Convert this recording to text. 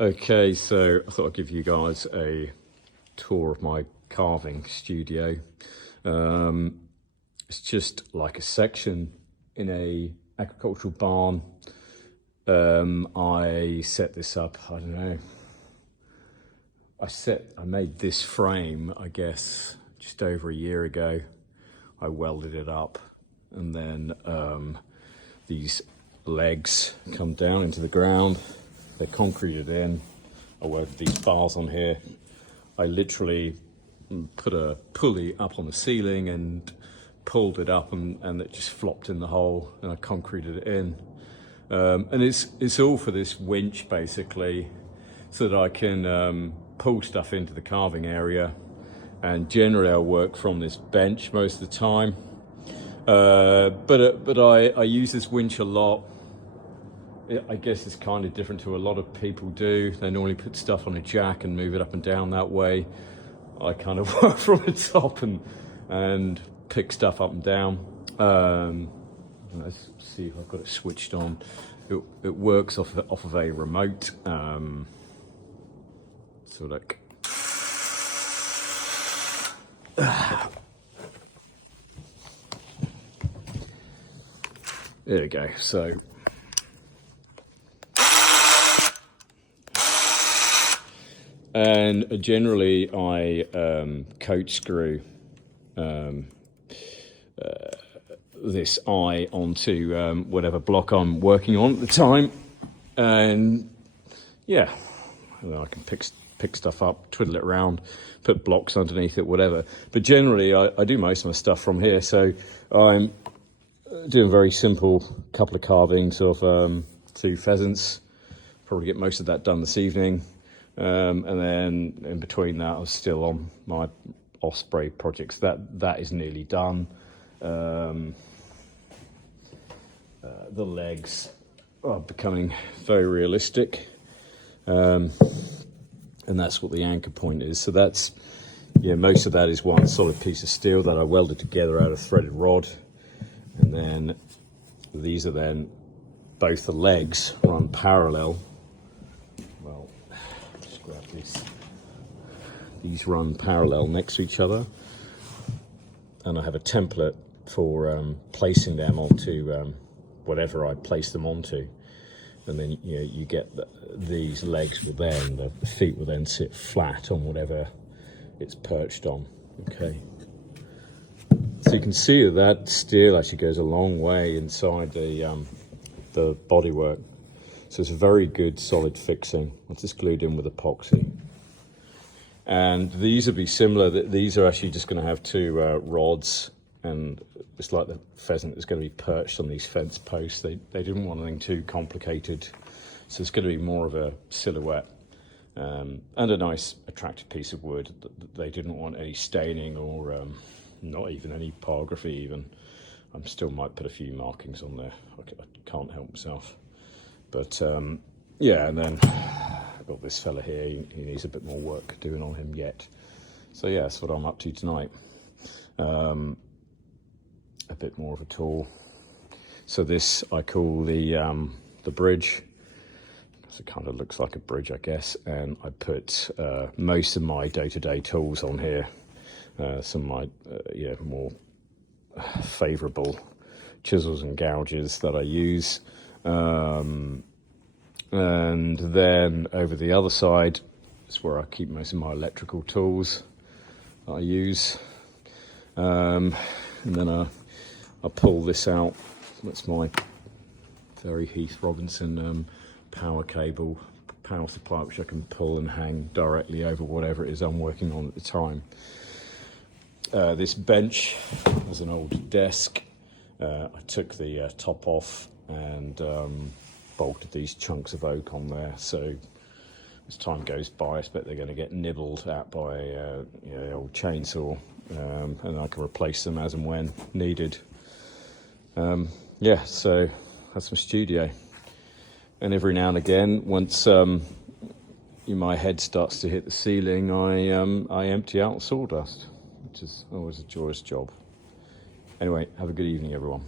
Okay, so I thought I'd give you guys a tour of my carving studio. It's just like a section in a agricultural barn. I set this up, I don't know, I made this frame, I guess, just over a year ago. I welded it up, and then these legs come down into the ground. They're concreted in. I welded these bars on here. I literally put a pulley up on the ceiling and pulled it up, and it just flopped in the hole, and I concreted it in. And it's all for this winch, basically, so that I can pull stuff into the carving area. And generally I work from this bench most of the time. But I use this winch a lot. I guess it's kind of different to a lot of people do. They normally put stuff on a jack and move it up and down that way. I kind of work from the top and pick stuff up and down. Let's see if I've got it switched on. It works off of a remote. So like, there we go. So and generally I coat screw this eye onto whatever block I'm working on at the time, and yeah, and then I can pick stuff up, twiddle it around, put blocks underneath it, whatever. But generally I do most of my stuff from here. So I'm doing a very simple couple of carvings of 2 pheasants. Probably get most of that done this evening. And then in between that, I was still on my osprey projects. That is nearly done. The legs are becoming very realistic, and that's what the anchor point is. So that's, yeah, most of that is one solid piece of steel that I welded together out of threaded rod, and then these are then both the legs run parallel. Well, just grab this. These run parallel next to each other, and I have a template for placing them onto whatever I place them onto, and then you get these legs will then, the feet will then sit flat on whatever it's perched on. Okay, so you can see that steel actually goes a long way inside the bodywork, so it's a very good solid fixing. It's just glued in with epoxy. And these will be similar. These are actually just going to have 2 rods, and it's like the pheasant is going to be perched on these fence posts. They didn't want anything too complicated, so it's going to be more of a silhouette and a nice attractive piece of wood. They didn't want any staining or not even any pyrography even. I still might put a few markings on there. I can't help myself. But yeah, and then I've got this fella here. He needs a bit more work doing on him yet. So yeah, that's what I'm up to tonight. A bit more of a tool. So this I call the bridge. So it kind of looks like a bridge, I guess. And I put most of my day-to-day tools on here. Some of my more favourable chisels and gouges that I use. And then over the other side is where I keep most of my electrical tools that I use. And then I pull this out. That's my very Heath Robinson power cable, power supply, which I can pull and hang directly over whatever it is I'm working on at the time. This bench is an old desk. I took the top off and bolted these chunks of oak on there. So as time goes by, I expect they're going to get nibbled at by the old chainsaw, and I can replace them as and when needed. Yeah, so that's my studio. And every now and again, once my head starts to hit the ceiling, I empty out sawdust, which is always a joyous job. Anyway, have a good evening, everyone.